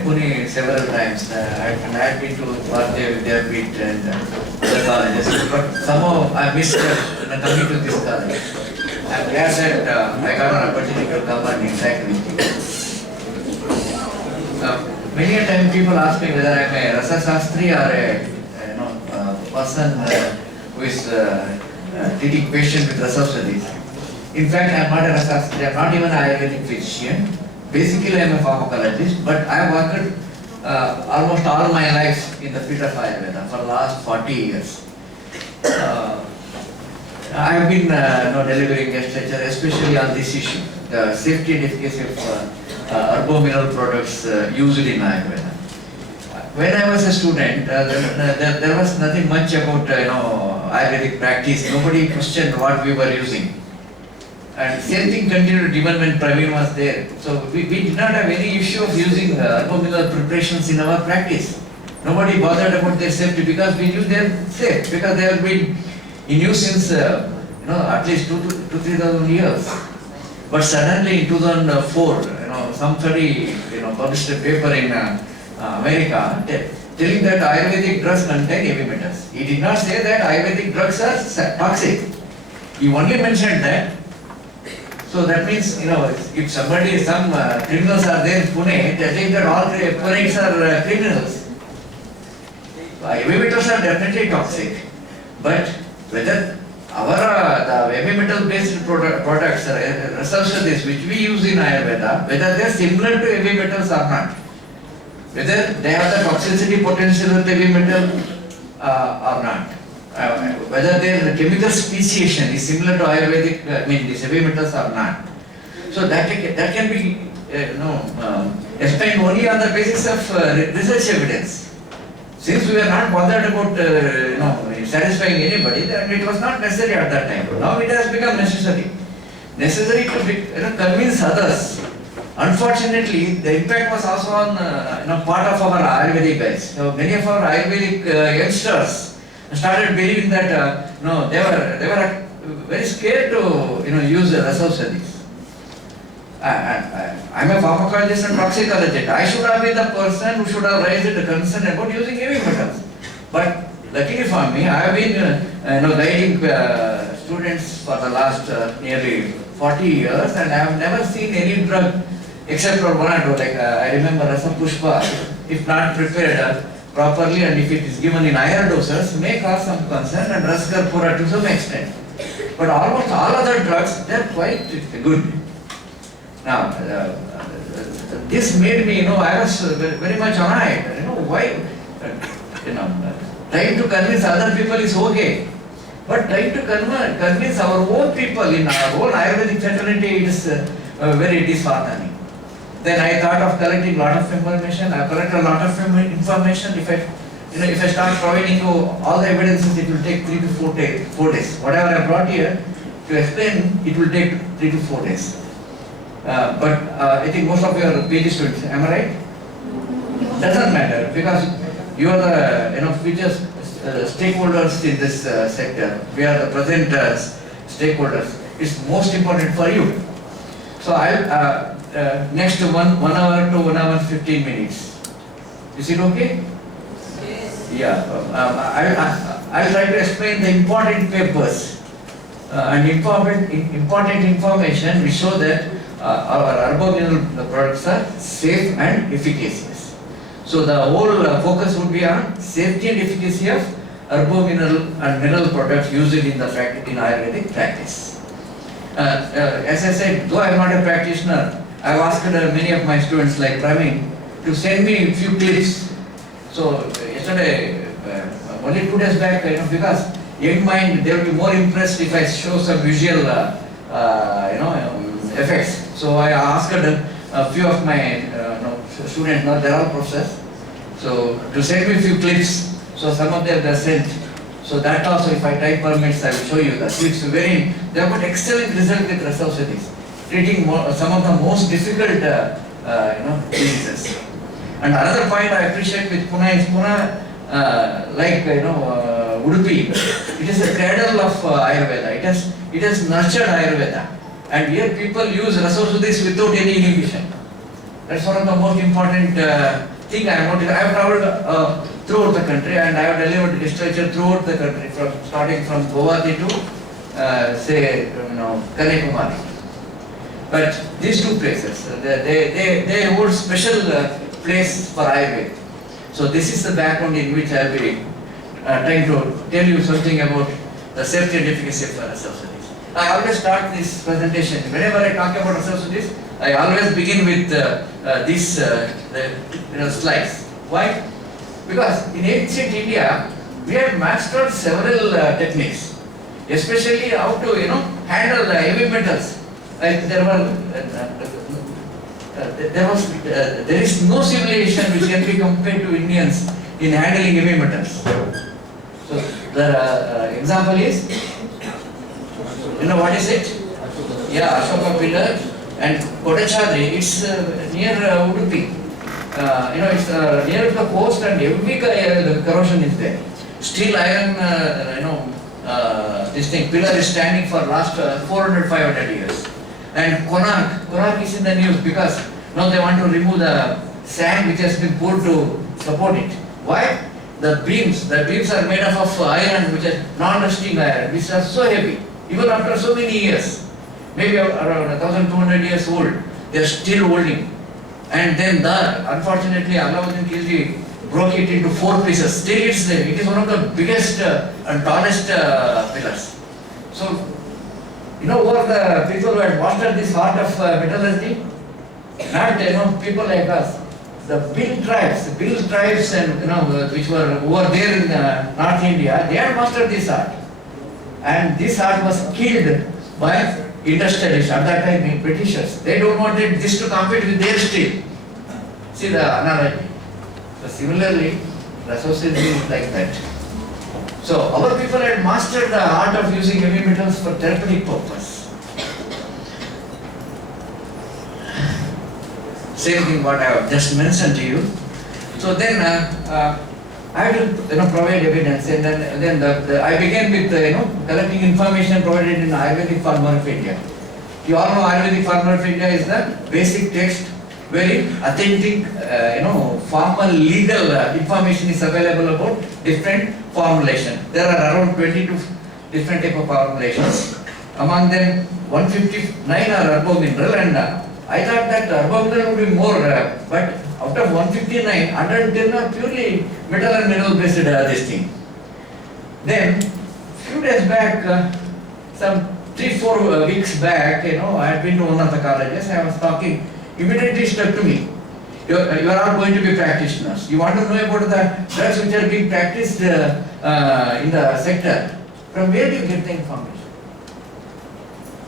visited Pune several times, and I had been to Bharatiya Vidyapeeth and other colleges, but somehow I missed coming to this college. I'm glad that I got an opportunity to come and interact with you. Many a time people ask me whether I'm a Rasa Shastri or a person who is treating patients with Rasa studies. In fact, I'm not a Rasa Shastri, I'm not even an Ayurvedic physician. Basically, I'm a pharmacologist, but I worked almost all my life in the field of Ayurveda for the last 40 years. I have been delivering guest lecture, especially on this issue, the safety and efficacy of herbo-mineral products used in Ayurveda. When I was a student, there was nothing much about Ayurvedic practice. Nobody questioned what we were using. And same thing continued even when Praveen was there. So we did not have any issue of using herbo-mineral preparations in our practice. Nobody bothered about their safety because we knew they are safe, because they have been in use since at least 2,000 to 3,000 years. But suddenly in 2004, somebody published a paper in America telling that Ayurvedic drugs contain heavy metals. He did not say that Ayurvedic drugs are toxic. He only mentioned that. So that means, if some criminals are there in Pune, they think that all parents are criminals. Heavy metals are definitely toxic, but whether the heavy metal based products, resources which we use in Ayurveda, whether they are similar to heavy metals or not, whether they have the toxicity potential with heavy metal or not, whether their chemical speciation is similar to Ayurvedic, these heavy metals or not. So that can be explained only on the basis of research evidence. Since we were not bothered about satisfying anybody, then it was not necessary at that time. Now it has become necessary. Necessary to convince others. Unfortunately, the impact was also on part of our Ayurvedic guys. So many of our Ayurvedic youngsters started believing that they were very scared to use the Rasaushadhis. I'm a pharmacologist and toxicologist. I should have been the person who should have raised the concern about using heavy metals. But luckily for me, I have been guiding students for the last nearly 40 years, and I have never seen any drug except for one or two. Like I remember Rasa Pushpa, if not prepared properly and if it is given in higher doses, may cause some concern, and Ras Karpura to some extent. But almost all other drugs, they are quite good. Now, this made me, I was very much annoyed. Why? Trying to convince other people is okay, but trying to convince our own people in our own Ayurvedic fraternity, it is very disheartening. Then I thought of collecting a lot of information. I collected a lot of information. If I start providing you all the evidences, it will take 3 to 4 days. Whatever I brought here to explain, it will take 3 to 4 days. But I think most of your PhD students, am I right? Doesn't matter, because you are the future stakeholders in this sector. We are the present stakeholders. It's most important for you. So I'll next 1 hour to 1 hour 15 minutes. Is it okay? Yes. Yeah. I'll try to explain the important papers and important information which show that our herbo-mineral products are safe and efficacious. So the whole focus would be on safety and efficacy of herbo-mineral and mineral products used in Ayurvedic practice. As I said, though I am not a practitioner, I have asked many of my students like Praveen to send me a few clips. So yesterday, only 2 days back, because young mind, they will be more impressed if I show some visual effects. So I asked a few of my students, they're all professors, so to send me a few clips. So some of them they sent. So that also, if time permits, I will show you the clips. They have got excellent result with Rasaushadhis, treating some of the most difficult diseases. And another point I appreciate with Pune is like Udupi, it is a cradle of Ayurveda. It has nurtured Ayurveda. And here people use Rasaushadhis without any inhibition. That's one of the most important thing I have noticed. I have traveled throughout the country, and I have delivered literature throughout the country, starting from Guwahati to say Kanyakumari. But these two places, they hold special place for Ayurveda. So this is the background in which I will be trying to tell you something about the safety and efficacy of Rasal Studies. I always start this presentation, whenever I talk about Rasal Studies, I always begin with these slides. Why? Because in ancient India, we had mastered several techniques, especially how to handle the heavy metals. Like there is no civilization which can be compared to Indians in handling heavy metals. So the example is, what is it? Yeah, Ashoka pillar and Kodachadri. It's near Udupi. It's near the coast, and heavy corrosion is there. Steel iron, this thing pillar is standing for last 400-500 years. And Konark is in the news because now they want to remove the sand which has been poured to support it. Why? The beams are made up of iron, which is non-rusting iron, which are so heavy. Even after so many years, maybe around 1,200 years old, they are still holding. And then unfortunately, Alauddin Khilji broke it into 4 pieces. Still it's there. It is one of the biggest and tallest pillars. So, who are the people who had mastered this art of metallurgy? Not people like us. The Bhil tribes, and which were over there in North India, they had mastered this art. And this art was killed by industrialists at that time, in Britishers. They don't want this to compete with their steel. See the analogy. So similarly, the association is like that. So our people had mastered the art of using heavy metals for therapeutic purpose. Same thing what I have just mentioned to you. So then I will provide evidence, and then I began with collecting information provided in Ayurvedic Farmer of India. You all know Ayurvedic Farmer of India is the basic text, very authentic, formal legal information is available about different formulation. There are around 22 different type of formulations. Among them, 159 are herbo-mineral, and I thought that herbo-mineral would be more, but out of 159, 110 are purely metal and mineral based this thing. Then, few days back, some 3-4 weeks back, I had been to one of the colleges. I was talking. Immediately struck to me. You are all going to be practitioners. You want to know about the drugs which are being practiced in the sector. From where do you get the information?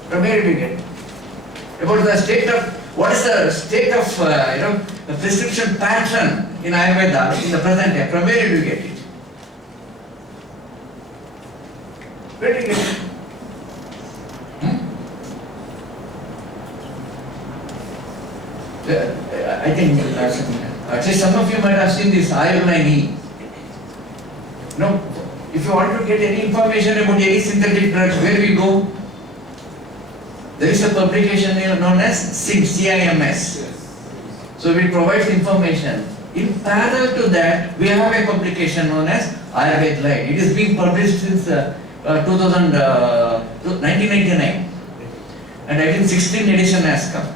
From where do you get it? About the state of, what is the state of the prescription pattern in Ayurveda in the present day? From where do you get it? Where do you get it? I think at least some of you might have seen this Iron-9E. If you want to get any information about any synthetic drugs, where we go? There is a publication known as CIMS. So it provides information. In parallel to that, we have a publication known as Ayurveda Light. It is being published since 1999, and I think 16th edition has come.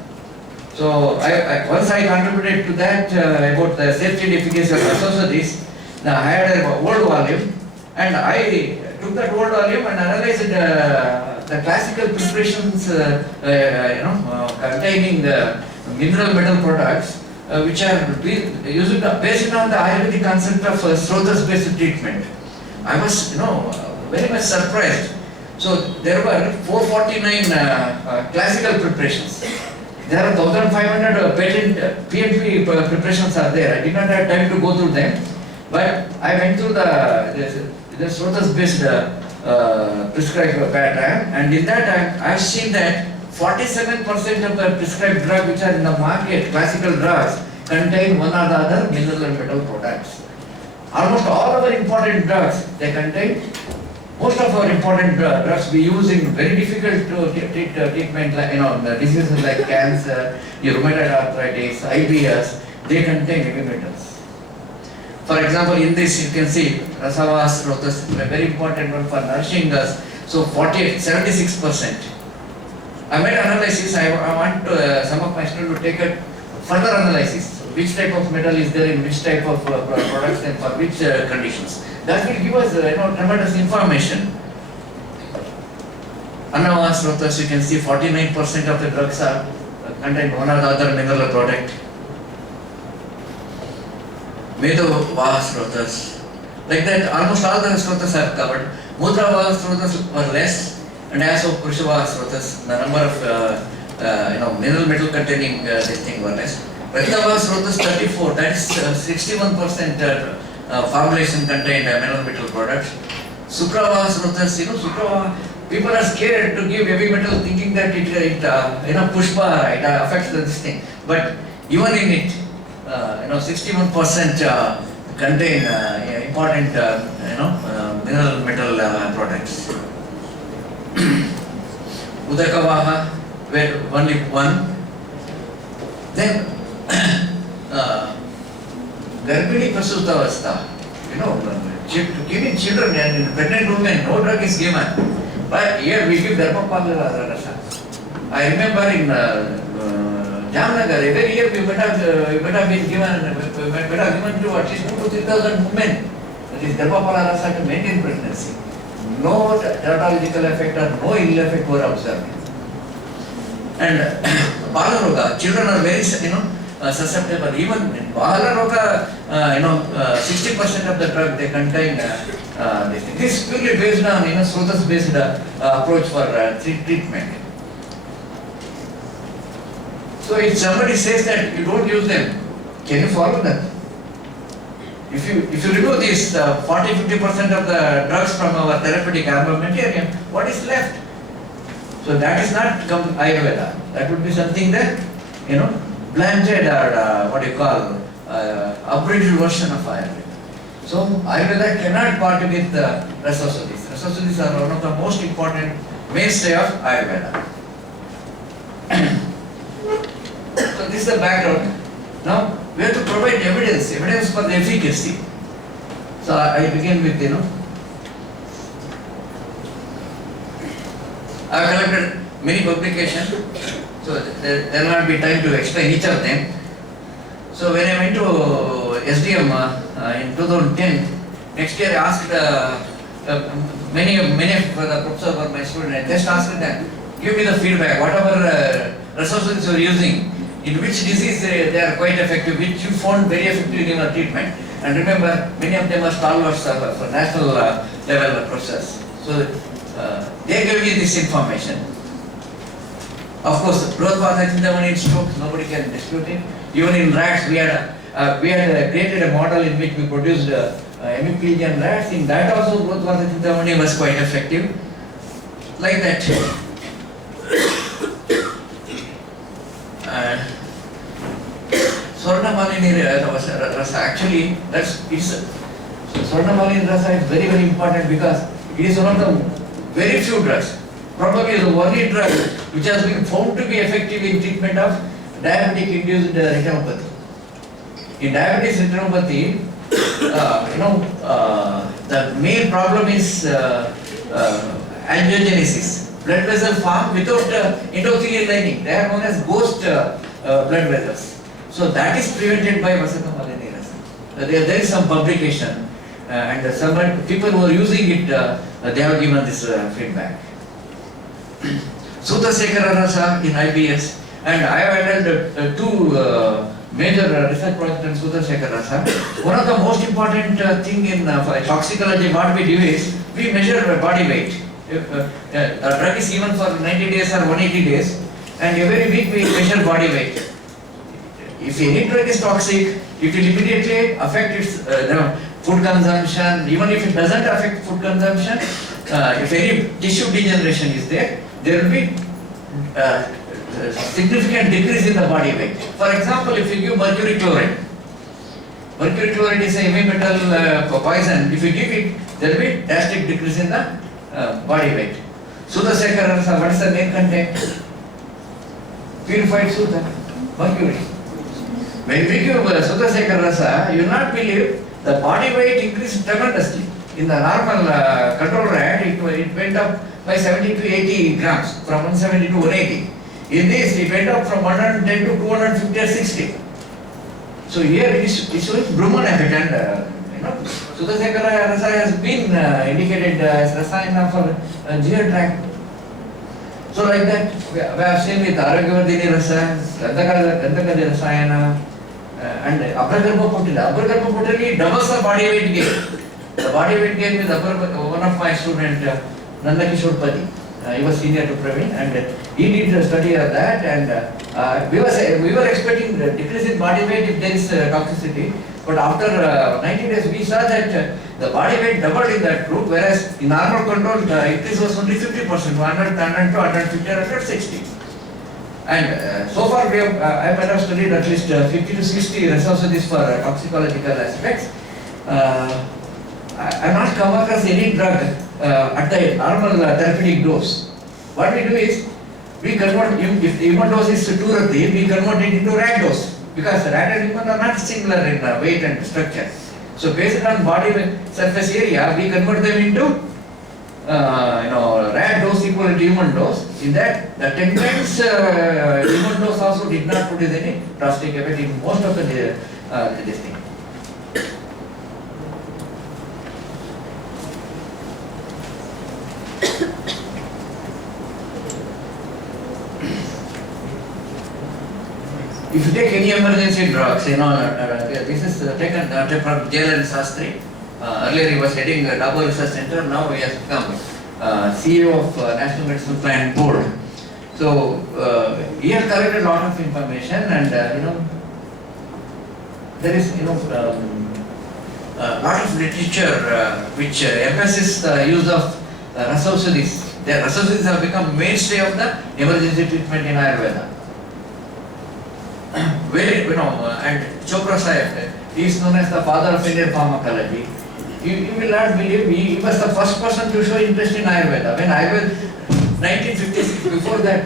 So once I contributed to that about the safety and efficacy of associates, I had an old volume, and I took that old volume and analyzed the classical preparations, containing the mineral metal products, which are used based on the Ayurvedic concept of Srotas-based treatment. I was, very much surprised. So there were 449 classical preparations. There are 1,500 patent PMP preparations are there. I did not have time to go through them, but I went through the Srotas-based prescribed pattern, and in that I have seen that 47% of the prescribed drugs which are in the market, classical drugs, contain one or the other mineral and metal products. Almost all other important drugs, they contain Most of our important drugs we use in very difficult to treat treatment, like the diseases like cancer, rheumatoid arthritis, IBS, they contain heavy metals. For example, in this you can see Rasavas Rotas, a very important one for nourishing us. So 76%. I made analysis. I want some of my students to take a further analysis. Which type of metal is there in which type of products and for which conditions. That will give us tremendous information. Annavas Rotas, you can see 49% of the drugs are contain one or the other mineral product. Medu Vas Rotas. Like that, almost all the Rotas are covered. Mudra Vas Rotas were less, and as of Purushava Rotas, the number of mineral metal containing this thing were less. Raktavas Rotas 34, that is 61% formulation contained mineral metal products. Sukravas Rotas, Sukrava, people are scared to give heavy metal thinking that it pushpa, it affects this thing. But even in it, 61% contain important mineral metal products. Udakavaha, where only one. Then Garbhini Prasutavastha, giving children and pregnant women, no drug is given. But here we give Dharmapala Rasa. I remember in Jamnagar, every year we might have been given to at least 2,000 to 3,000 women. That is Dharmapala Rasa to maintain pregnancy. No dermatological effect or no ill effect were observed. And Balaroga, children are very susceptible. Even in Balaroga, 60% of the drug they contain this thing. This is purely based on Srotas based approach for treatment. So if somebody says that you don't use them, can you follow that? If you remove these 40-50% of the drugs from our therapeutic armamentarium, what is left? So that is not Ayurveda. That would be something that, blended or what you call, abridged version of Ayurveda. So Ayurveda cannot part with Rasasudis. Rasasudis are one of the most important mainstay of Ayurveda. So this is the background. Now we have to provide evidence for the efficacy. So I begin with, I have collected many publications, so there will not be time to explain each of them. So when I went to SDM in 2010, next year I asked many of the professors were my students. I just asked them, give me the feedback, whatever resources you are using, in which disease they are quite effective, which you found very effective in your treatment. And remember, many of them are stalwarts for national level process. So they gave me this information. Of course, growth path Chintamani in stroke, nobody can dispute it. Even in rats, we had created a model in which we produced hemiplegian rats. In that also, growth path Chintamani was quite effective. Like that. Swarnamalini Rasa, actually, Swarnamalini Rasa is very, very important because it is one of the very few drugs, probably the only drug which has been found to be effective in treatment of diabetic-induced retinopathy. In diabetes retinopathy, the main problem is angiogenesis, blood vessel form without endothelial lining. They are known as ghost blood vessels. So that is prevented by Vasanthamalini Rasa. There is some publication and some people who are using it, they have given this feedback. Sutasekara Rasa in IBS, and I have handled two major research projects in Sutasekara Rasa. One of the most important thing in toxicology, what we do is, we measure body weight. A drug is given for 90 days or 180 days, and every week we measure body weight. If any drug is toxic, it will immediately affect its food consumption. Even if it doesn't affect food consumption, if any tissue degeneration is there, there will be significant decrease in the body weight. For example, if you give mercury chloride is a heavy metal poison. If you give it, there will be drastic decrease in the body weight. Sudha Sekara Rasa, what is the main content? Purified Sudha, mercury. When we give Sudha Sekara Rasa, you will not believe the body weight increased tremendously. In the normal control rat, it went up by 70 to 80 grams, from 170 to 180. In this, it went up from 110 to 250 or 60. So here it is showing Brahman effect, and Sudha Sekara Rasa has been indicated as Rasayana for GI tract. So like that, we have seen with Aragyavardhini Rasa, Gandhakadi Rasayana, and Abragarba Potila. Abragarba Potili doubles the body weight gain. The body weight gain with one of my students, Nanda Kishore Padi. He was senior to Praveen, and he did a study of that, and we were expecting decrease in body weight if there is toxicity, but after 90 days we saw that the body weight doubled in that group, whereas in normal control the increase was only 50%, 100, 102, 150, 160. And so far we have, I might have studied at least 50 to 60 resources for toxicological aspects. I have not come across any drug at the normal therapeutic dose. What we do is, we convert, if the human dose is 2 rati, we convert it into rat dose, because rat and human are not similar in weight and structure. So based on body surface area, we convert them into rat dose equal to human dose. In that, the 10 times human dose also did not produce any drastic effect in most of the this thing. If you take any emergency drugs, this is taken from Jailan Sastry. Earlier he was heading the Double Research Center, now he has become CEO of National Medicine Plan Board. So he has collected a lot of information, and there is a lot of literature which emphasizes the use of Rasausadhis. The Rasausadhis have become mainstay of the emergency treatment in Ayurveda. And Chopra Sahib, he is known as the father of Indian pharmacology. You will not believe, he was the first person to show interest in Ayurveda. When I was 1956, before that,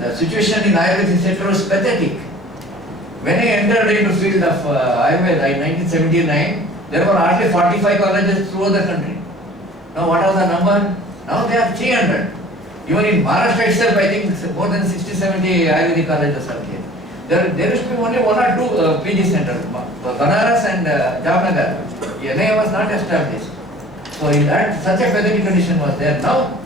the situation in Ayurveda was pathetic. When I entered into the field of Ayurveda in 1979, there were hardly 45 colleges throughout the country. Now what are the number? Now they are 300. Even in Maharashtra itself, I think more than 60-70 Ayurvedic colleges are there. There used to be only 1 or 2 PG centers, Banaras and Jamnagar. NIA was not established. So in that, such a pathetic condition was there. Now,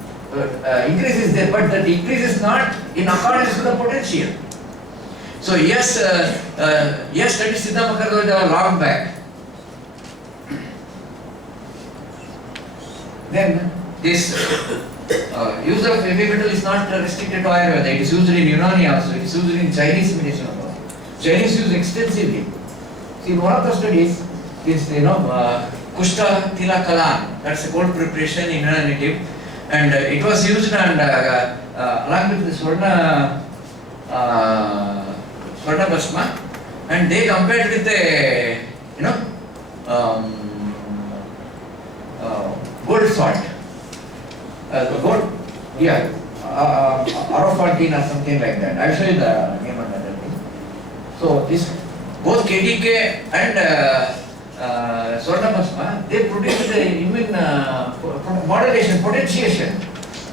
increase is there, but the decrease is not in accordance to the potential. So yes, studied Siddha Makardhoja long back. Then this use of heavy metal is not restricted to Ayurveda. It is used in Unani also. It is used in Chinese medicine also. Chinese use extensively. See, in one of the studies, this Kushta Tila Kalan, that's a gold preparation in a native, and it was used and along with the Swarna Bhasma, and they compared with the gold salt. Gold, yeah, Arofaltine or something like that. I'll show you the name of that thing. So this, both KDK and Swarna Bhasma, they produce the immune modulation, potentiation,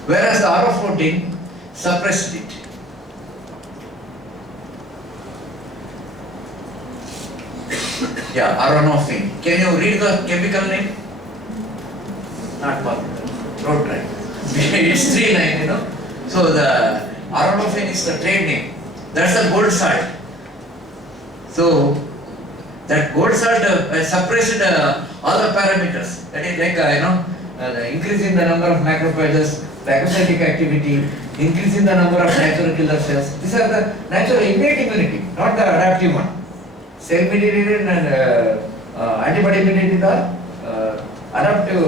whereas the Arofaltine suppressed it. Yeah, Aronofin. Can you read the chemical name? Not possible. Don't try. It's 3 lines, So the Aronofin is the trade name. That's the gold salt. So that gold salt suppressed all the parameters. That is like the increase in the number of macrophages, phagocytic activity, increase in the number of natural killer cells. These are the natural innate immunity, not the adaptive one. Cell mediated and antibody mediated are adaptive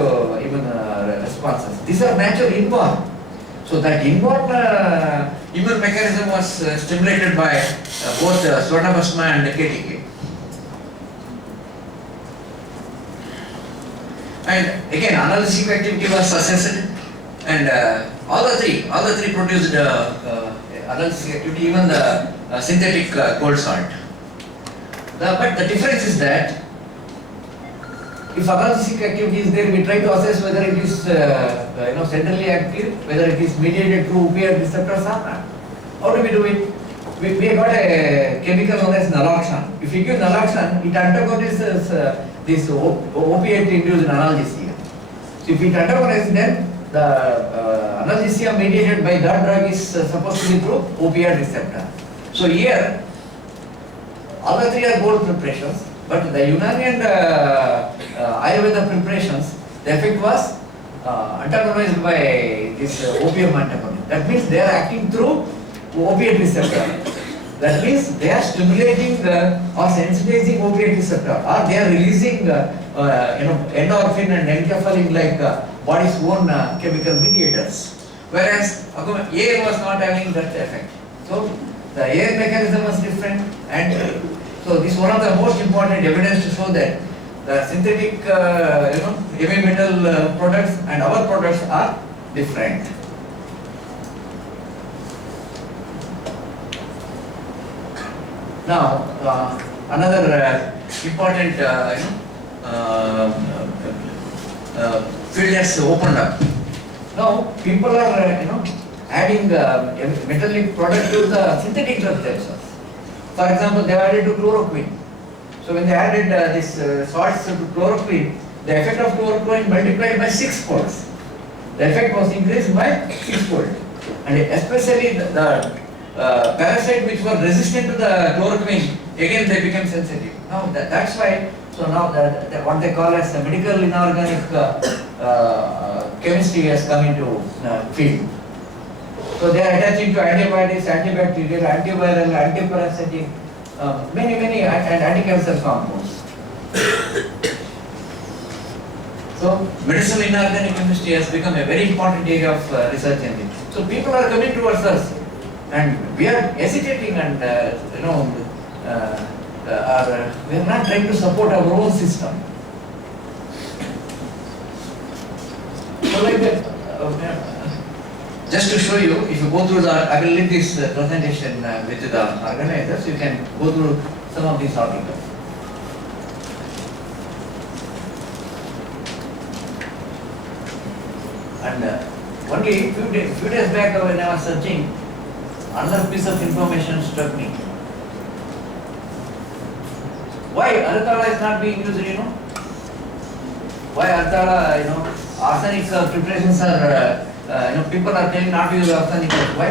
responses. These are natural inborn. So that inborn immune mechanism was stimulated by both Swarna Bhasma and KTK. And again, analgesic activity was assessed, and all the three produced analgesic activity, even the synthetic cold salt. But the difference is that if analgesic activity is there, we try to assess whether it is centrally active, whether it is mediated through opioid receptors or not. How do we do it? We have got a chemical known as naloxone. If you give naloxone, it antagonises this opiate-induced analgesia. So if it antagonises, then the analgesia mediated by that drug is supposed to be through opioid receptor. So here, all the three are gold preparations, but the Unani and Ayurveda preparations, the effect was antagonized by this opium antagonist. That means they are acting through opiate receptor. That means they are stimulating or sensitizing opiate receptor, or they are releasing endorphin and enkephalin like body's own chemical mediators. Whereas air was not having that effect. So the air mechanism was different, and so this is one of the most important evidence to show that the synthetic heavy metal products and our products are different. Now, another important field has opened up. Now, people are adding metallic product to the synthetic drugs themselves. For example, they added to chloroquine. So when they added this salts to chloroquine, the effect of chloroquine multiplied by 6 folds. The effect was increased by 6 fold, and especially the parasite which were resistant to the chloroquine, again they became sensitive. Now that's why, so now what they call as medical inorganic chemistry has come into field. So they are attaching to antibiotics, antibacterial, antiviral, antiparasitic, many and anti-cancer compounds. So medicinal inorganic chemistry has become a very important area of research engine. So people are coming towards us, and we are hesitating, and we are not trying to support our own system. So like that, just to show you, if you go through I will link this presentation with the organizers, you can go through some of these articles. And only few days back when I was searching, another piece of information struck me. Why Arthala is not being used, Why Arthala, arsenic preparations are, people are telling not to use arsenic. Why?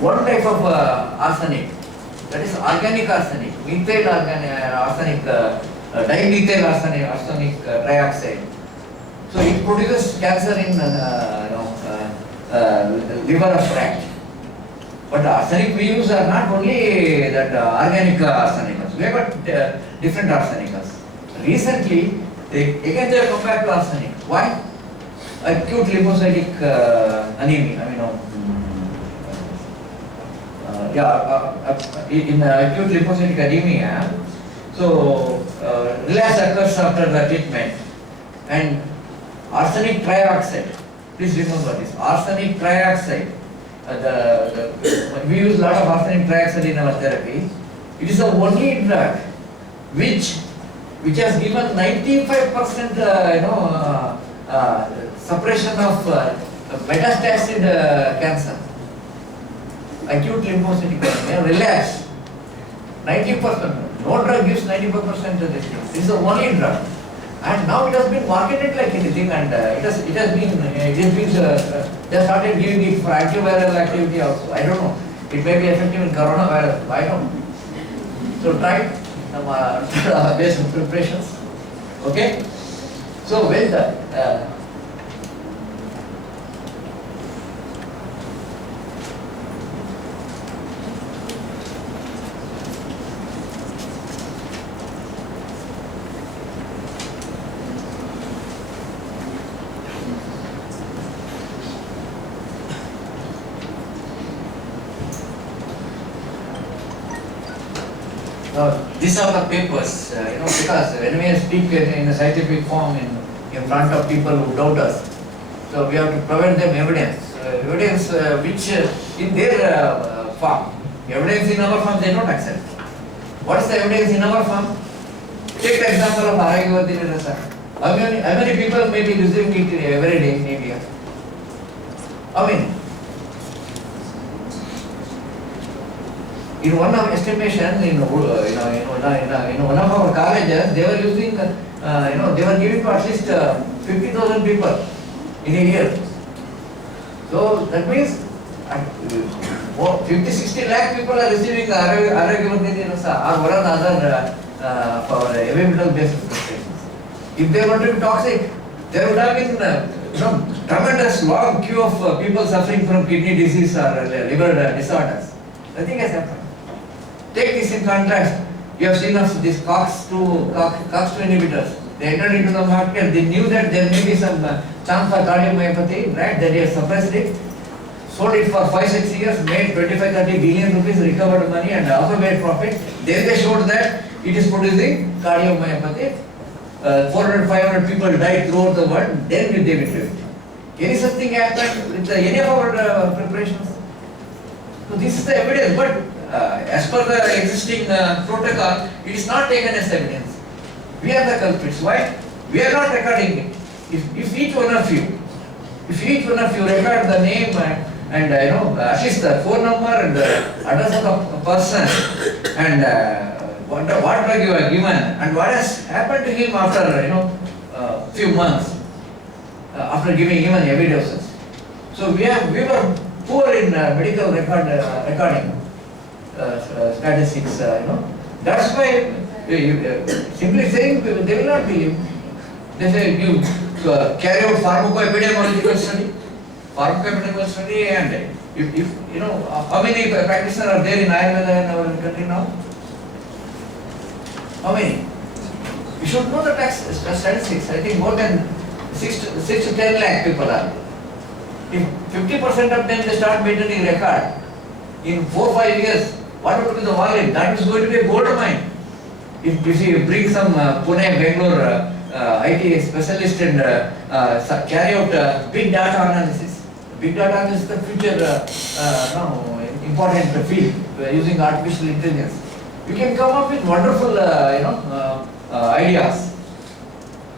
One type of arsenic, that is organic arsenic, methyl arsenic, dimethyl arsenic trioxide. So it produces cancer in liver of rat. But the arsenic we use are not only that organic arsenicals. We have got different arsenicals. Recently, again they have come back to arsenic. Why? Acute lymphocytic anemia. In acute lymphocytic anemia, so relapse occurs after the treatment, and arsenic trioxide. Please remember this. Arsenic trioxide. We use a lot of arsenic trioxide in our therapy. It is the only drug which has given 95% suppression of metastatic cancer, acute lymphocytic anemia, relapse. 90%. No drug gives 95% of this thing. This is the only drug. And now it has been marketed like anything, and they started giving it for antiviral activity also. I don't know. It may be effective in coronavirus. I don't know. So try some basic preparations. Okay. So well done. These are the papers, because when we speak in a scientific form in front of people who doubt us, so we have to provide them evidence, which in their form, evidence in our form they don't accept. What is the evidence in our form? Take the example of Aragyavardhini Rasa. How many people may be using it every day in India? How many? In one of estimation, in one of our colleges, they were using, they were giving to at least 50,000 people in a year. So that means 50-60 lakh people are receiving Aragyavardhini Rasa or one other for available basis prestations. If they were to be toxic, there would have been tremendous long queue of people suffering from kidney disease or liver disorders. Nothing has happened. Take this in contrast. You have seen of these COX-2 inhibitors. They entered into the market. They knew that there may be some chance for cardiomyopathy, right? That they have suppressed it, sold it for 5-6 years, made 25-30 billion rupees, recovered money, and also made profit. Then they showed that it is producing cardiomyopathy. 400-500 people died throughout the world. Then they withdrew it. Any such thing happened with any of our preparations? So this is the evidence, but as per the existing protocol, it is not taken as evidence. We are the culprits. Why? We are not recording it. If each one of you record the name and at least the phone number and the address of the person and what drug you are given and what has happened to him after few months after giving him an evidence. So we were poor in medical recording statistics. That's why simply saying they will not believe. They say you carry out pharmacoepidemiological study, and if how many practitioners are there in Ayurveda in our country now? How many? You should know the statistics. I think more than 6 to 10 lakh people are. If 50% of them they start maintaining record, in 4-5 years, what would be the volume? That is going to be a gold mine. If you bring some Pune, Bangalore IT specialist and carry out big data analysis. Big data analysis is the future important field using artificial intelligence. You can come up with wonderful ideas.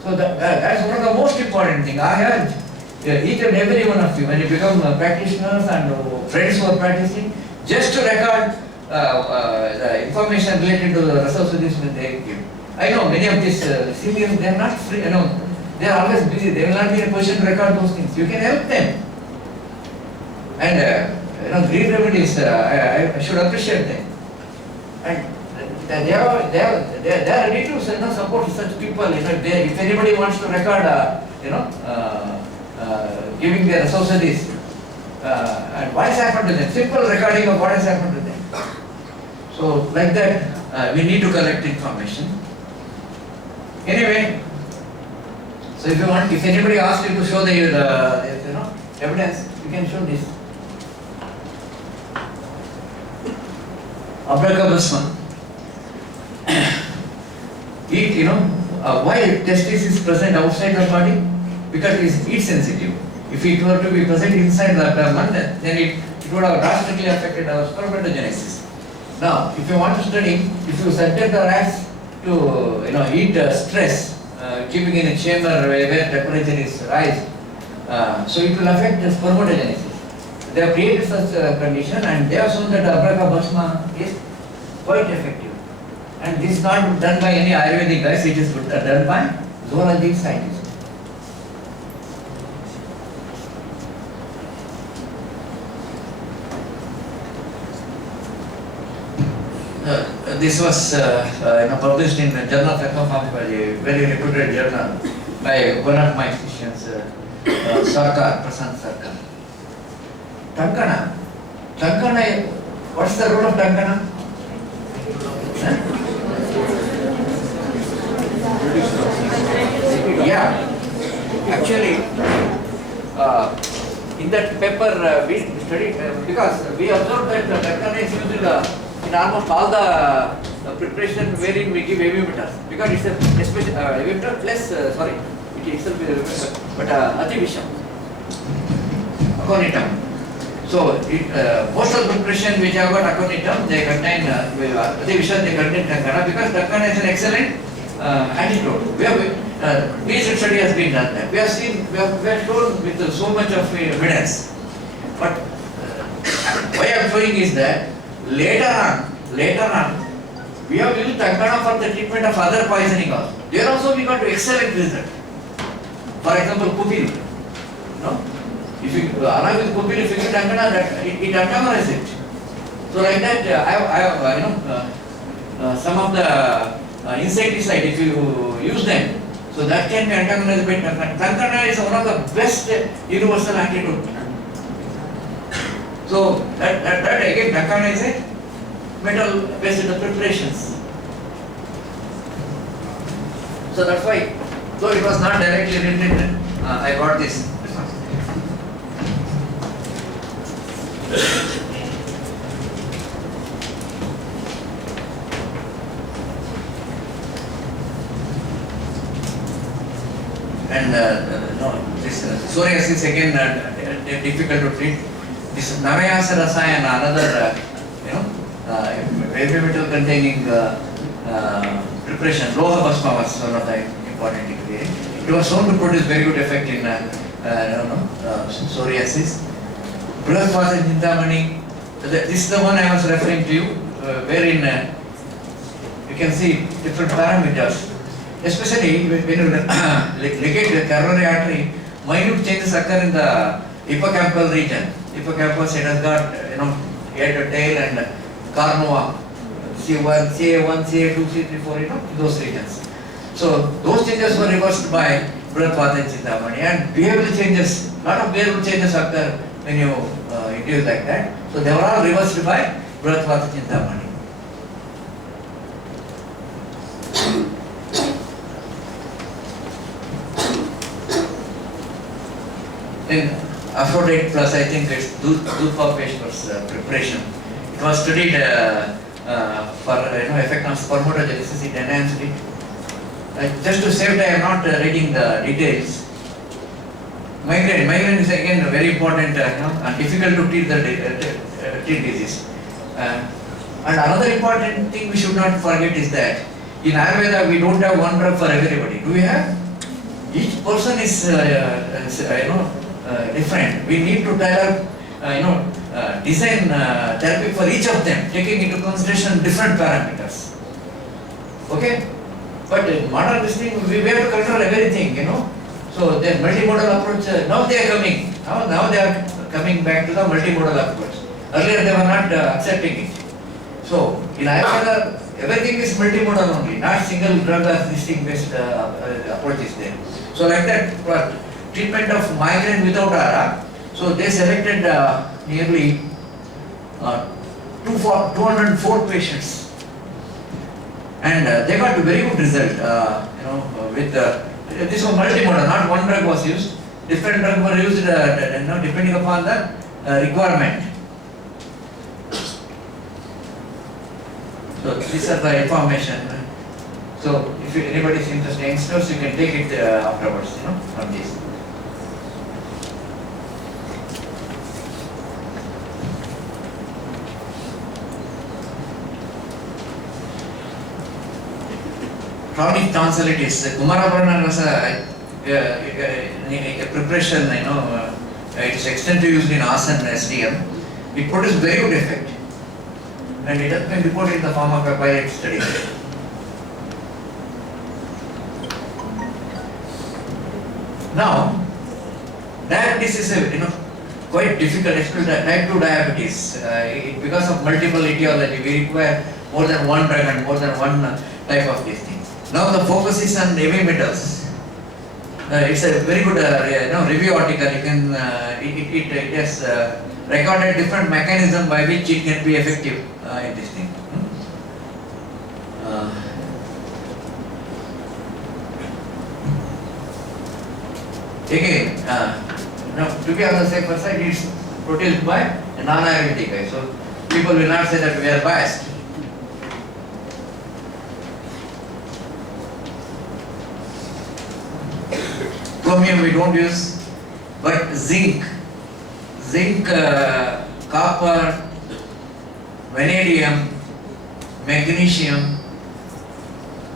So that's one of the most important things. I urge each and every one of you, when you become practitioners and friends who are practicing, just to record the information related to the research that they give. I know many of these seniors, they are not free, they are always busy, they will not be in a position to record those things. You can help them. And green remedies, I should appreciate them. And they are ready to support such people. If anybody wants to record, giving their associates and what has happened to them, simple recording of what has happened to them. So like that, we need to collect information. Anyway, so if anybody asks you to show the evidence, you can show this. Abracabasma. Why testis is present outside the body? Because it is heat sensitive. If it were to be present inside the abdomen, then it would have drastically affected our spermatogenesis. Now, if you want to study, if you subject the rats to heat stress, keeping in a chamber where temperature is rise, so it will affect the spermatogenesis. They have created such a condition, and they have shown that Abracabasma is quite effective. And this is not done by any Ayurvedic guys, it is done by zoology scientists. This was published in Journal of Ethopharmacology, a very reputed journal, by one of my physicians, Sarkar, Prasant Sarkar. Tankana, what's the role of Tankana? Yeah, actually, in that paper we studied because we observed that Tankana is used in almost all the preparation wherein we give heavy metals because it's a special heavy metal plus sorry it itself is a heavy metal but Ativisham aconitum. So most of the preparation which have got aconitum they contain Ativisham, they contain Tankana because Tankana is an excellent antidote. We have basic study has been done there. We have seen we have shown with so much of evidence. But why I am showing is that later on, we have used Tankana for the treatment of other poisoning also. There also we got excellent result. For example, Kupil. No? If you along with Kupil, if you give Tankana, that it antagonizes it. So like that, I have some of the insecticide, if you use them, so that can be antagonized by Tankana. Tankana is one of the best universal antidote. So that again, Tankana is a metal based preparations. So that's why, though it was not directly written, I got this. And this psoriasis again difficult to treat. This Navayasa Rasayana, another heavy metal containing preparation, Loha Bhasma was one of the important ingredients. It was shown to produce very good effect in psoriasis. Brihaspati Chintamani, this is the one I was referring to you, wherein you can see different parameters. Especially when you ligate the coronary artery, minute changes occur in the hippocampal region. Hippocampus, it has got head, tail, and carnua, C1, CA1, CA2, C3, 4, those regions. So those changes were reversed by Brihaspati Chintamani, and behavioral changes, lot of behavioral changes occur when you induce like that. So they were all reversed by Brihaspati Chintamani. Then Aphrodite plus, I think it's Dhulpa Peshwar's preparation. It was studied for effect on spermatogenesis. It enhanced it. Just to save time, I am not reading the details. Migraine is again very important and difficult to treat treat disease. And another important thing we should not forget is that in Ayurveda we don't have one drug for everybody. Do we have? Each person is different. We need to tailor, design therapy for each of them, taking into consideration different parameters. Okay? But in modern this thing, we have to control everything, So the multimodal approach, now they are coming. Now they are coming back to the multimodal approach. Earlier they were not accepting it. So in Ayurveda, everything is multimodal only, not single drug or listing based approach is there. So like that, for treatment of migraine without ARA, so they selected nearly 204 patients, and they got a very good result. With this was multimodal, not one drug was used. Different drugs were used, depending upon the requirement. So these are the information. So if anybody is interested in youngsters, you can take it afterwards, from this. Chronic tonsillitis, Kumaravarna Rasa preparation, it is extensively used in ASAN SDM. It produces very good effect, and it has been reported in the pharmacopilot study. Now, diabetes is quite difficult, especially type 2 diabetes. Because of multiple etiology, we require more than one drug and more than one type of these things. Now the focus is on heavy metals. It's a very good review article. You can it has recorded different mechanism by which it can be effective in this thing. Again, to be on the safer side, it's produced by a non-Ayurvedic guy. So people will not say that we are biased. chromium we don't use, but zinc, copper, vanadium, magnesium,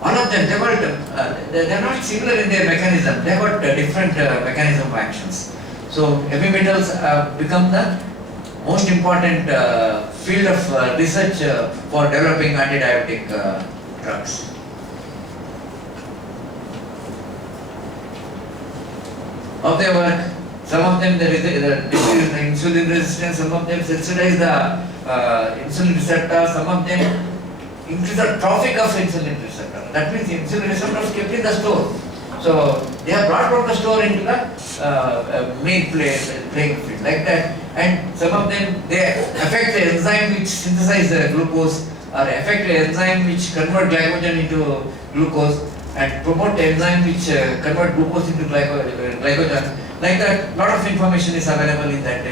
all of them, they're not similar in their mechanism. They've got different mechanism of actions. So heavy metals become the most important field of research for developing anti-diabetic drugs. Of their work, some of them there is the insulin resistance, some of them sensitize the insulin receptor, some of them increase the traffic of insulin receptor. That means insulin receptor is kept in the store. So they have brought from the store into the main playing field like that. And some of them they affect the enzyme which synthesize the glucose, or affect the enzyme which convert glycogen into glucose, and promote the enzyme which convert glucose into glycogen. Like that, lot of information is available in that.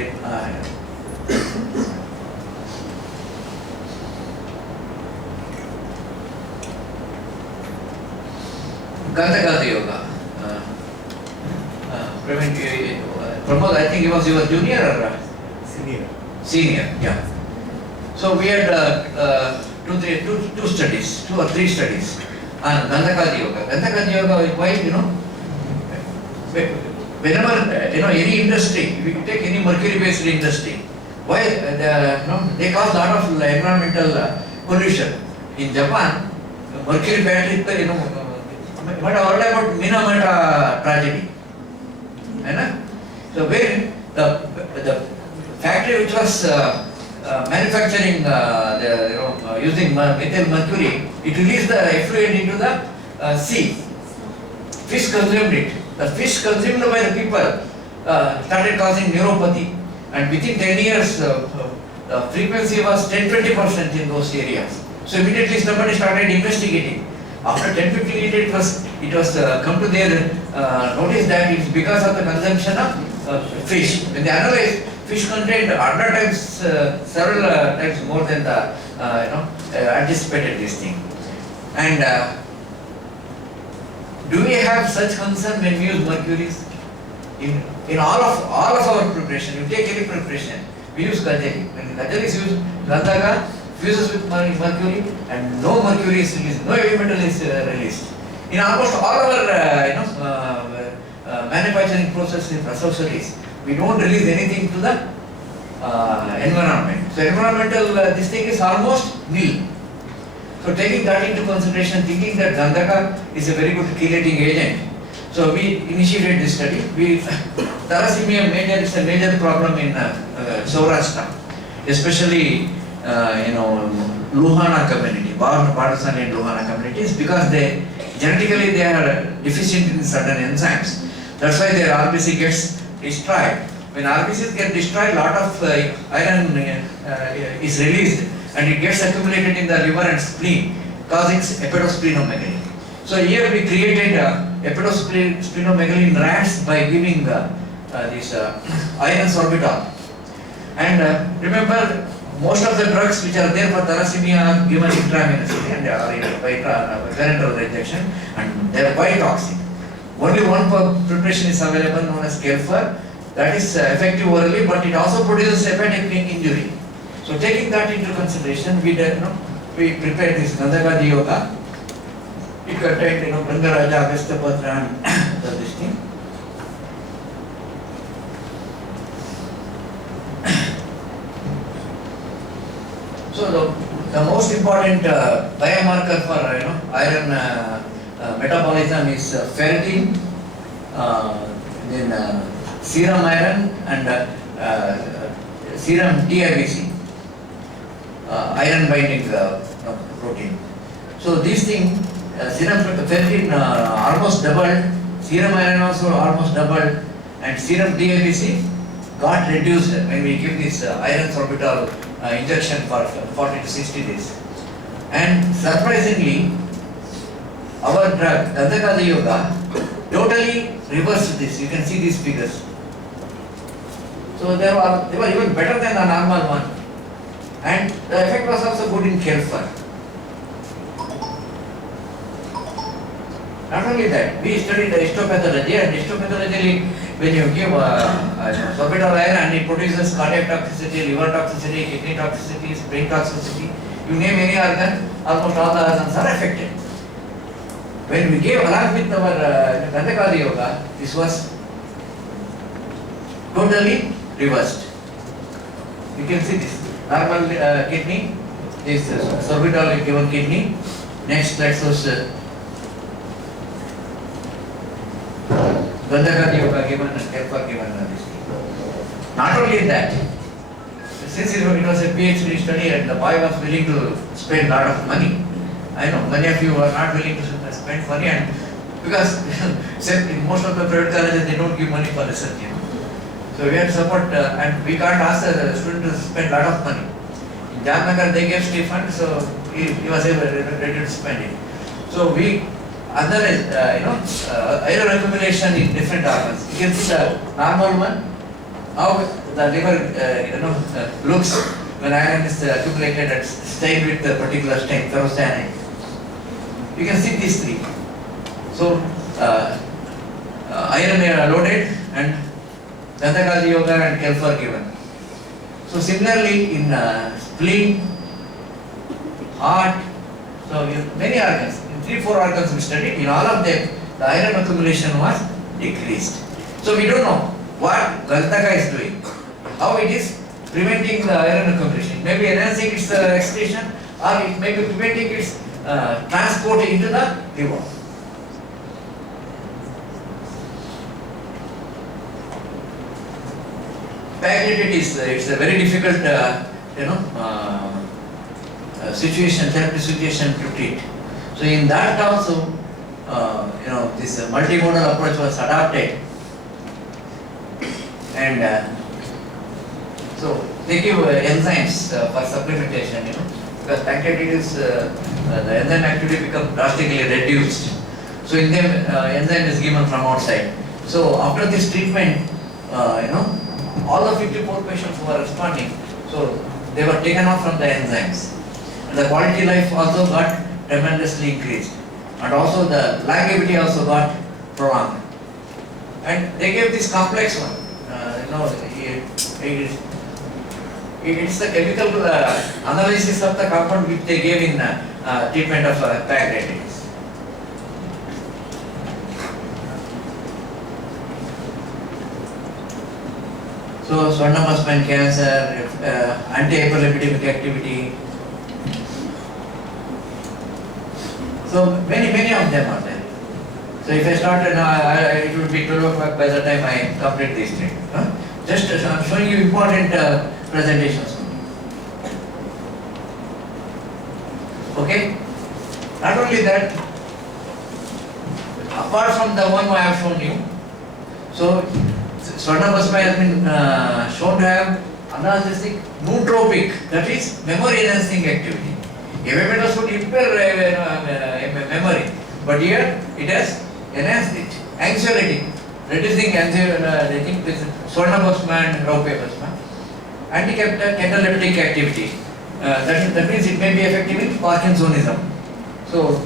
Gandhagati Yoga. Pramod, I think he was your junior or Senior. senior? Yeah. So we had two studies, 2 or 3 studies on Gandhagati Yoga. Gandhagati Yoga is quite, whenever any industry, if you take any mercury-based industry, why they cause a lot of environmental pollution. In Japan, mercury battery, you might have heard about Minamata tragedy. So where the factory which was manufacturing using methyl mercury, it released the effluent into the sea. Fish consumed it. The fish consumed by the people started causing neuropathy, and within 10 years the frequency was 10-20% in those areas. So immediately somebody started investigating. After 10-15 years it was come to their notice that it's because of the consumption of fish. When they analyzed, fish contained 100 times, several times more than the anticipated this thing. And do we have such concern when we use mercuries? In all of our preparation, you take any preparation, we use Kajali. When Kajali is used, Gandhaka fuses with mercury, and no mercury is released, no heavy metal is released. In almost all our manufacturing process in accessories, we don't release anything to the environment. So environmental this thing is almost nil. So taking that into consideration, thinking that Gandhaka is a very good chelating agent, so we initiated this study. Thalassemia is a major problem in Saurashtra, especially Luhana community, Bardhasan and Luhana communities, because they genetically they are deficient in certain enzymes. That's why their RBC gets destroyed. When RBCs get destroyed, lot of iron is released, and it gets accumulated in the liver and spleen, causing hepatosplenomegaly. So here we created hepatosplenomegaly in rats by giving this iron sorbitol. And remember, most of the drugs which are there for thalassemia are given intravenously and by parenteral injection, and they are quite toxic. Only one preparation is available known as Kelfer, that is effective orally, but it also produces hepatic injury. So taking that into consideration, we prepared this Gandhagati Yoga. It contained Brangaraja, Agastapatra and this thing. So the most important biomarker for iron metabolism is ferritin, then serum iron and serum TIBC, iron binding protein. So these things, serum ferritin almost doubled, serum iron also almost doubled, and serum TIBC got reduced when we give this iron sorbitol injection for 40 to 60 days. And surprisingly, our drug, Gandhagati Yoga, totally reversed this. You can see these figures. So they were even better than the normal one. And the effect was also good in Kelfer. Not only that, we studied histopathology, and histopathology, when you give sorbitol iron, it produces cardiac toxicity, liver toxicity, kidney toxicity, brain toxicity. You name any organ, almost all the organs are affected. When we gave along with our Gandhakali Yoga, this was totally reversed. You can see this normal kidney, this sorbitol given kidney. Next, let's us Gandhakali Yoga given and Kelpa given this. Not only that, since it was a PhD study and the boy was willing to spend a lot of money, I know many of you are not willing to spend money, and because in most of the private colleges they don't give money for research. So we have to support and we can't ask the student to spend a lot of money. In Jamnagar they gave stipend, so he was able ready to spend it. So we otherwise iron accumulation in different organs. You can see the normal one, how the liver looks when iron is accumulated and stained with a particular stain, ferrocyanide. You can see these three. So iron loaded and Gandhakali Yoga and Kelfer given. So similarly in spleen, heart, so many organs, in 3-4 organs we studied, in all of them the iron accumulation was decreased. So we don't know what Gandhaka is doing, how it is preventing the iron accumulation. Maybe enhancing its excretion, or it may be preventing its transport into the liver. Pancreatitis, it's a very difficult situation, therapy situation to treat. So in that also, this multimodal approach was adopted, and so they give enzymes for supplementation, because pancreatitis, the enzyme activity becomes drastically reduced. So in them, enzyme is given from outside. So after this treatment, all the 54 patients who were responding, so they were taken off from the enzymes. And the quality life also got tremendously increased. And also the longevity also got prolonged. And they gave this complex one. It's the chemical analysis of the compound which they gave in treatment of pancreatitis. So Swarnamaspan cancer, anti-epileptic activity. So many of them are there. So if I start now, it will be 12 o'clock by the time I complete this thing. Just I'm showing you important presentations. Okay? Not only that, apart from the one I have shown you, so Swarnamaspa has been shown to have analgesic, nootropic, that is memory enhancing activity. Everybody would impair memory, but here it has enhanced it, anxiolytic, reducing anxiety, Swarnamaspa and Raupepasma. Anti-cataleptic activity, that means it may be effective in Parkinsonism. So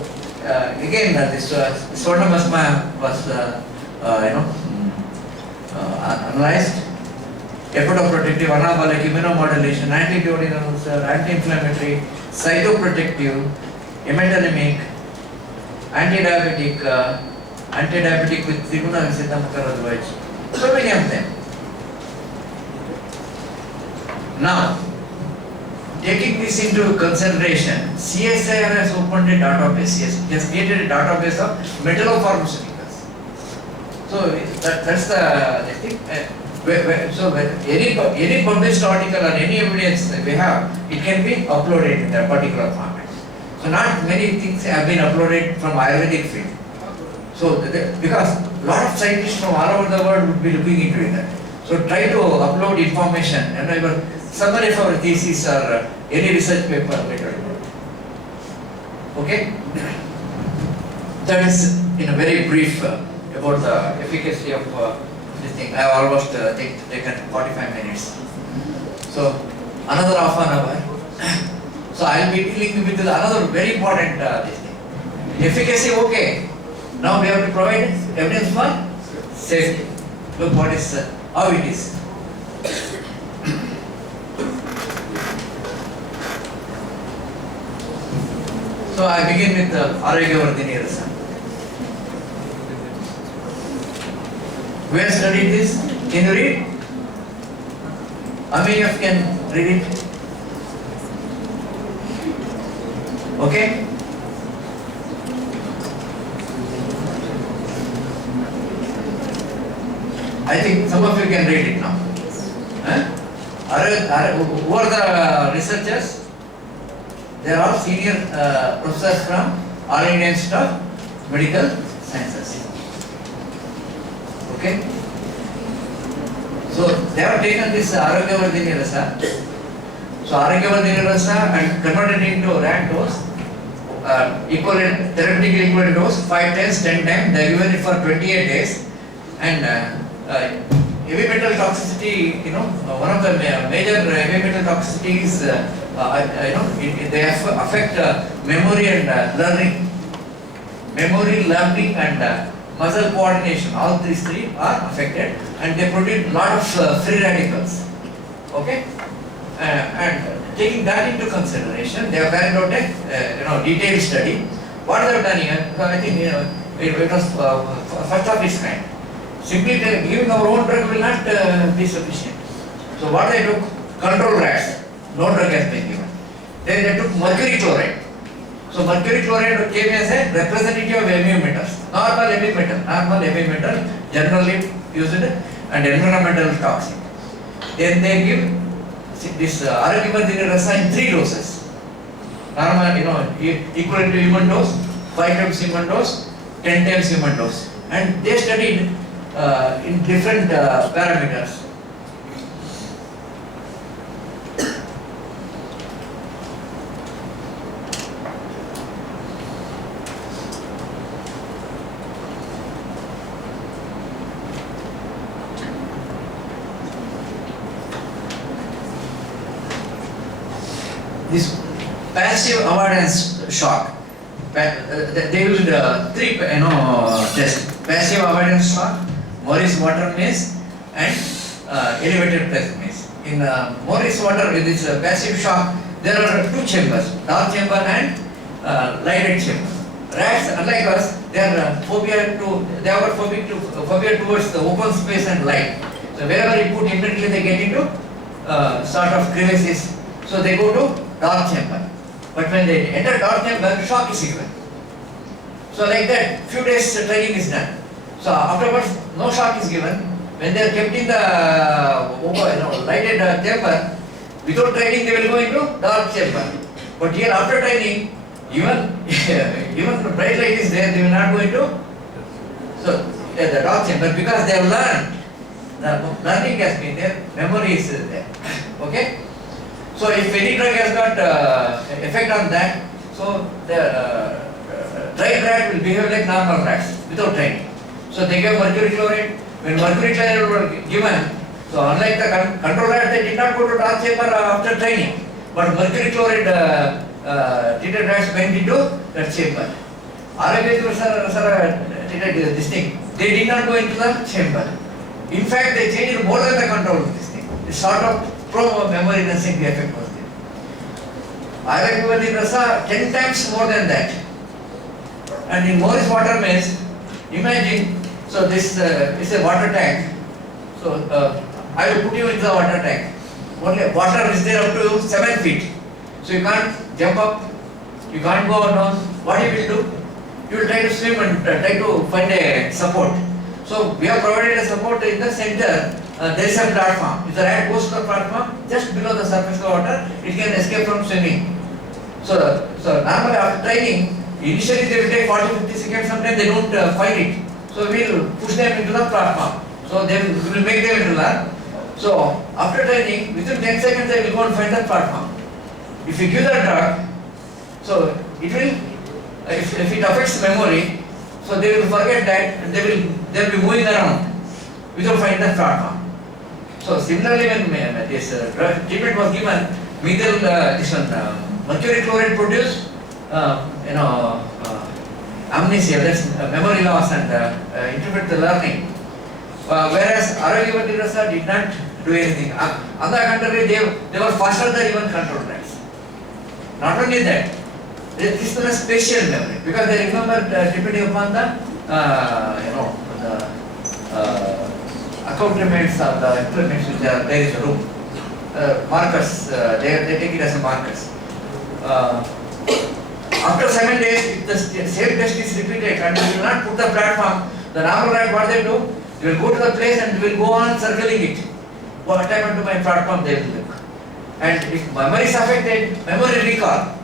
again, this Swarnamaspa was analyzed. Hepatoprotective, anabolic, immunomodulation, antiduodenal ulcer, anti-inflammatory, cytoprotective, hematolemic, anti-diabetic, anti-diabetic with Tribuna Siddhamakaradvaj. So many of them. Now, taking this into consideration, CSIR has opened a database. Yes, it has created a database of metallopharmaceuticals. So that's the thing. So any published article or any evidence that we have, it can be uploaded in a particular format. So not many things have been uploaded from Ayurvedic field. So because a lot of scientists from all over the world would be looking into it. So try to upload information and summary for a thesis or any research paper later. Okay? That is in a very brief about the efficacy of this thing. I have almost taken 45 minutes. So another half an hour. So I will be dealing with another very important this thing. Efficacy okay, Now we have to provide evidence for safety. Look what is how it is. So I begin with Arogyavardhini Rasa. We have studied this. Can you read? How many of you can read it? Okay? I think some of you can read it now. Huh? Who are the researchers? They are all senior professors from All India Institute of Medical Sciences. Okay? So they have taken this Arogyavardhini Rasa. So Arogyavardhini Rasa and converted into rat dose, therapeutically equivalent dose, 5 times, 10 times. They are given it for 28 days. And heavy metal toxicity, one of the major heavy metal toxicities, they affect memory and learning. Memory, learning and muscle coordination, all these three are affected, and they produce a lot of free radicals. Okay? And taking that into consideration, they have carried out a detailed study. What they have done here, I think it was first of its kind. Simply giving our own drug will not be sufficient. So what they took, control rats, no drug has been given. Then they took mercury chloride. So mercury chloride came as a representative of heavy metals. Normal heavy metal, generally used and environmental toxic. Then they give this Arogyavardhini Rasa in 3 doses. Normal, equivalent to human dose, 5 times human dose, 10 times human dose. And they studied in different parameters. This passive avoidance shock, they used 3 tests: passive avoidance shock, Morris water maze, and elevated pressure maze. In Morris water, with this passive shock, there are 2 chambers: dark chamber and lighted chamber. Rats, unlike us, they are phobia towards the open space and light. So wherever you put, immediately they get into sort of crevices. So they go to dark chamber. But when they enter dark chamber, shock is given. So like that, few days training is done. So afterwards, no shock is given. When they are kept in the lighted chamber, without training they will go into dark chamber. But here after training, even the bright light is there, they will not go into the dark chamber, because they have learned. The learning has been there, memory is there. Okay? So if any drug has got effect on that, so the trained rat will behave like normal rats without training. So they gave mercury chloride. When mercury chloride was given, so unlike the control rat, they did not go to dark chamber after training. But mercury chloride treated rats went into that chamber. Arogyavardhini treated this thing. They did not go into the chamber. In fact, they changed more than the control of this thing. It's sort of pro-memory enhancing effect was there. Arogyavardhini Rasa 10 times more than that. And in Morris water maze, imagine, so this is a water tank. So I will put you in the water tank. Only water is there up to 7 feet. So you can't jump up, you can't go down. What you will do? You will try to swim and try to find a support. So we have provided a support in the center. There is a platform. If the rat goes to the platform, just below the surface of the water, it can escape from swimming. So normally after training, initially they will take 40-50 seconds, sometimes they don't find it. So we will push them into the platform. So they will make them into learn. So after training, within 10 seconds they will go and find the platform. If you give the drug, so it will, if it affects memory, so they will forget that and they will be moving around without finding the platform. So similarly, when this drug treatment was given, mercury chloride produced amnesia, that's memory loss and interpret the learning. Whereas Aragivati Rasa did not do anything. On the contrary, they were faster than even control rats. Not only that, this was a spatial memory because they remembered depending upon the accoutrements or the implements which are there in the room. Markers, they take it as a markers. After 7 days, if the same test is repeated and you will not put the platform, the normal rat, what they do? They will go to the place and will go on circling it. What happened to my platform? They will look. And if memory is affected, memory recall.